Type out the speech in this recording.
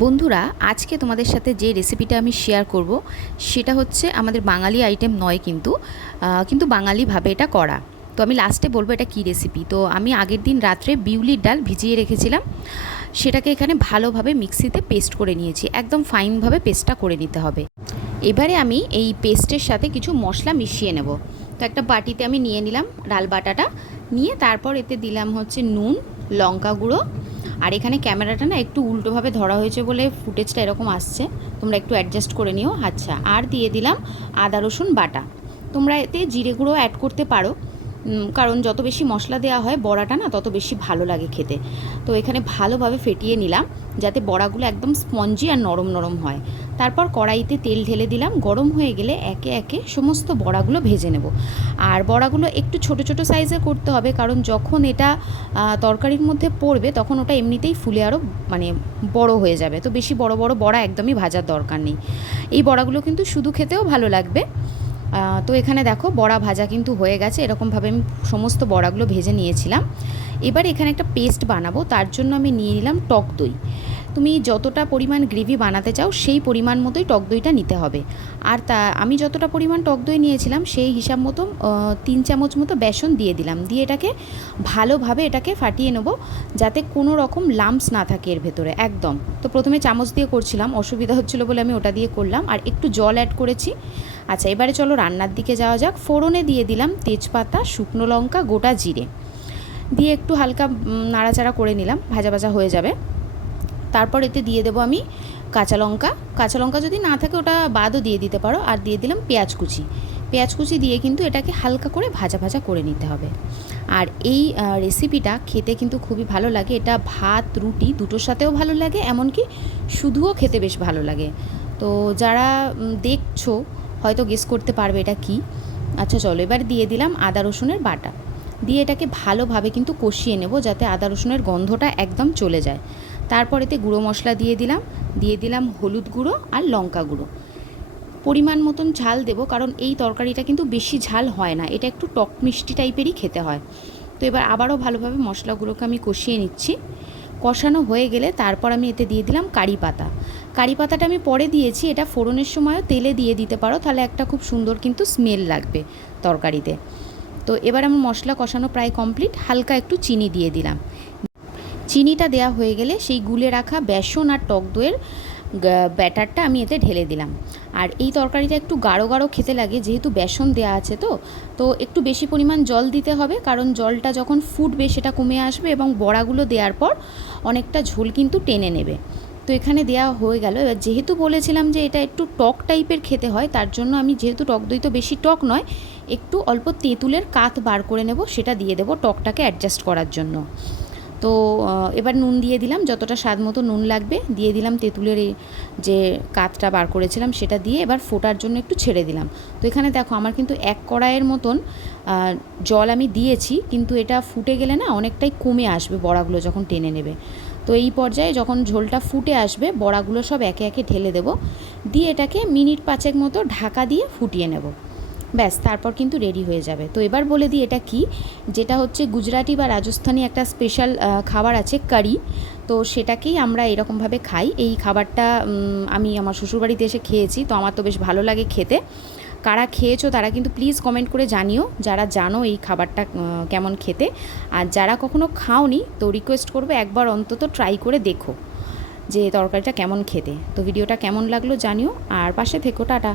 বন্ধুরা, আজকে তোমাদের সাথে যে রেসিপিটা আমি শেয়ার করব, সেটা হচ্ছে আমাদের বাঙালি আইটেম নয় কিন্তু কিন্তু বাঙালিভাবে এটা করা। তো আমি লাস্টে বলব এটা কী রেসিপি তো আমি আগের দিন রাত্রে বিউলির ডাল ভিজিয়ে রেখেছিলাম, সেটাকে এখানে ভালোভাবে মিক্সিতে পেস্ট করে নিয়েছি। একদম ফাইনভাবে পেস্টটা করে নিতে হবে। এবারে আমি এই পেস্টের সাথে কিছু মশলা মিশিয়ে নেব। তো একটা বাটিতে আমি নিয়ে নিলাম ডাল বাটাটা, নিয়ে তারপর এতে দিলাম হচ্ছে নুন, লঙ্কা গুঁড়ো আর এখানে ক্যামেরাটা না একটু উল্টোভাবে ধরা হয়েছে বলে ফুটেজটা এরকম আসছে। তোমরা একটু অ্যাডজাস্ট করে নিও। আচ্ছা আর দিয়ে দিলাম আদা রসুন বাটা। তোমরা এতে জিরে গুঁড়ো অ্যাড করতে পারো। কারণ যত বেশি মশলা দেওয়া হয় বড়াটা না, তত বেশি ভালো লাগে খেতে। তো এখানে ভালোভাবে ফেটিয়ে নিলাম, যাতে বড়াগুলো একদম স্পঞ্জি আর নরম নরম হয়। তারপর কড়াইতে তেল ঢেলে দিলাম, গরম হয়ে গেলে একে একে সমস্ত বড়াগুলো ভেজে নেব। আর বড়াগুলো একটু ছোট ছোট সাইজের করতে হবে, কারণ যখন এটা তরকারির মধ্যে পড়বে, তখন ওটা এমনিতেই ফুলে আরও মানে বড় হয়ে যাবে। তো বেশি বড় বড় বড়া একদমই ভাজার দরকার নেই। এই বড়াগুলো কিন্তু শুধু খেতেও ভালো লাগবে। তো এখানে দেখো বড়া ভাজা কিন্তু হয়ে গেছে। এরকমভাবে আমি সমস্ত বড়াগুলো ভেজে নিয়েছিলাম। এবার এখানে একটা পেস্ট বানাবো। তার জন্য আমি নিয়ে নিলাম টক দই। তুমি যতটা পরিমাণ গ্রেভি বানাতে চাও, সেই পরিমাণ মতোই টক দইটা নিতে হবে। আর তা, আমি যতটা পরিমাণ টক দই নিয়েছিলাম, সেই হিসাব মতো তিন চামচ মতো বেসন দিয়ে দিলাম। দিয়ে এটাকে ভালোভাবে এটাকে ফাটিয়ে নেব, যাতে কোনো রকম লাম্পস না থাকে এর ভেতরে, একদম। তো প্রথমে চামচ দিয়ে করছিলাম, অসুবিধা হচ্ছিল বলে আমি ওটা দিয়ে করলাম। আর একটু জল অ্যাড করেছি। আচ্ছা এবারে চলো রান্নার দিকে যাওয়া যাক। ফোড়নে দিয়ে দিলাম তেজপাতা, শুকনো লঙ্কা, গোটা জিরে। দিয়ে একটু হালকা নাড়াচাড়া করে নিলাম, ভাজা ভাজা হয়ে যাবে। তারপর এতে দিয়ে দেবো আমি কাঁচা লঙ্কা। কাঁচা লঙ্কা যদি না থাকে, ওটা বাদও দিয়ে দিতে পারো। আর দিয়ে দিলাম পেঁয়াজ কুচি। পেঁয়াজ কুচি দিয়ে কিন্তু এটাকে হালকা করে ভাজা ভাজা করে নিতে হবে। আর এই রেসিপিটা খেতে কিন্তু খুবই ভালো লাগে। এটা ভাত, রুটি দুটোর সাথেও ভালো লাগে, এমনকি শুধুও খেতে বেশ ভালো লাগে। তো যারা দেখছ হয়তো গেস করতে পারবে এটা কি। আচ্ছা চলো, এবার দিয়ে দিলাম আদা রসুনের বাটা। দিয়ে এটাকে ভালোভাবে কিন্তু কষিয়ে নেব যাতে আদা রসুনের গন্ধটা একদম চলে যায়। তারপর এতে গুঁড়ো মশলা দিয়ে দিলাম। দিয়ে দিলাম হলুদ গুঁড়ো আর লঙ্কা গুঁড়ো। পরিমাণ মতন ঝাল দেব কারণ এই তরকারিটা কিন্তু বেশি ঝাল হয় না। এটা একটু টক মিষ্টি টাইপেরই খেতে হয়। তো এবার আবারও ভালোভাবে মশলাগুলোকে আমি কষিয়ে নিচ্ছি। কষানো হয়ে গেলে তারপর আমি এতে দিয়ে দিলাম কারি পাতা। কারি পাতাটা আমি পরে দিয়েছি, এটা ফোড়নের সময়ও তেলে দিয়ে দিতে পারো, তাহলে একটা খুব সুন্দর কিন্তু স্মেল লাগবে তরকারিতে। তো এবার আমার মশলা কষানো প্রায় কমপ্লিট হালকা একটু চিনি দিয়ে দিলাম। চিনিটা দেওয়া হয়ে গেলে সেই গুলে রাখা বেসন আর টক দইয়ের ব্যাটারটা আমি এতে ঢেলে দিলাম। আর এই তরকারিটা একটু গাঢ় গাঢ় খেতে লাগে, যেহেতু বেসন দেওয়া আছে তো তো একটু বেশি পরিমাণ জল দিতে হবে, কারণ জলটা যখন ফুটবে সেটা কমে আসবে এবং বড়াগুলো দেওয়ার পর অনেকটা ঝোল কিন্তু টেনে নেবে। তো এখানে দেওয়া হয়ে গেল। এবার যেহেতু বলেছিলাম যে এটা একটু টক টাইপের খেতে হয়, তার জন্য আমি যেহেতু টক দই তো বেশি টক নয়, একটু অল্প তেঁতুলের কাত বার করে নেব, সেটা দিয়ে দেবো টকটাকে অ্যাডজাস্ট করার জন্য। তো এবার নুন দিয়ে দিলাম, যতটা স্বাদ মতো নুন লাগবে, দিয়ে দিলাম তেঁতুলের যে কাতটা বার করেছিলাম, সেটা দিয়ে এবার ফোটার জন্য একটু ছেড়ে দিলাম। তো এখানে দেখো, আমার কিন্তু এক কড়াইয়ের মতন জল আমি দিয়েছি, কিন্তু এটা ফুটে গেলে না অনেকটাই কমে আসবে বড়াগুলো যখন টেনে নেবে। তো এই পর্যায়ে যখন ঝোলটা ফুটে আসবে, বড়াগুলো সব একে একে ঢেলে দেব। দিয়ে এটাকে মিনিট পাঁচেক মতো ঢাকা দিয়ে ফুটিয়ে নেব। ব্যাস, তারপর কিন্তু রেডি হয়ে যাবে। তো এবার বলে দিই এটা কি? যেটা হচ্ছে গুজরাটি বা রাজস্থানি একটা স্পেশাল খাবার আছে, কারি। তো সেটাকেই আমরা এরকমভাবে খাই। এই খাবারটা আমি আমার শ্বশুরবাড়িতে এসে খেয়েছি, তো আমার তো বেশ ভালো লাগে খেতে। কারা খেয়েছো তারা কিন্তু প্লিজ কমেন্ট করে জানিও, যারা জানো এই খাবারটা কেমন খেতে। আর যারা কখনো খাওনি, তো রিকোয়েস্ট করবে একবার অন্তত ট্রাই করে দেখো যে তরকারিটা কেমন খেতে। তো ভিডিওটা কেমন লাগল জানিও, আর পাশে থেকো, টাটা।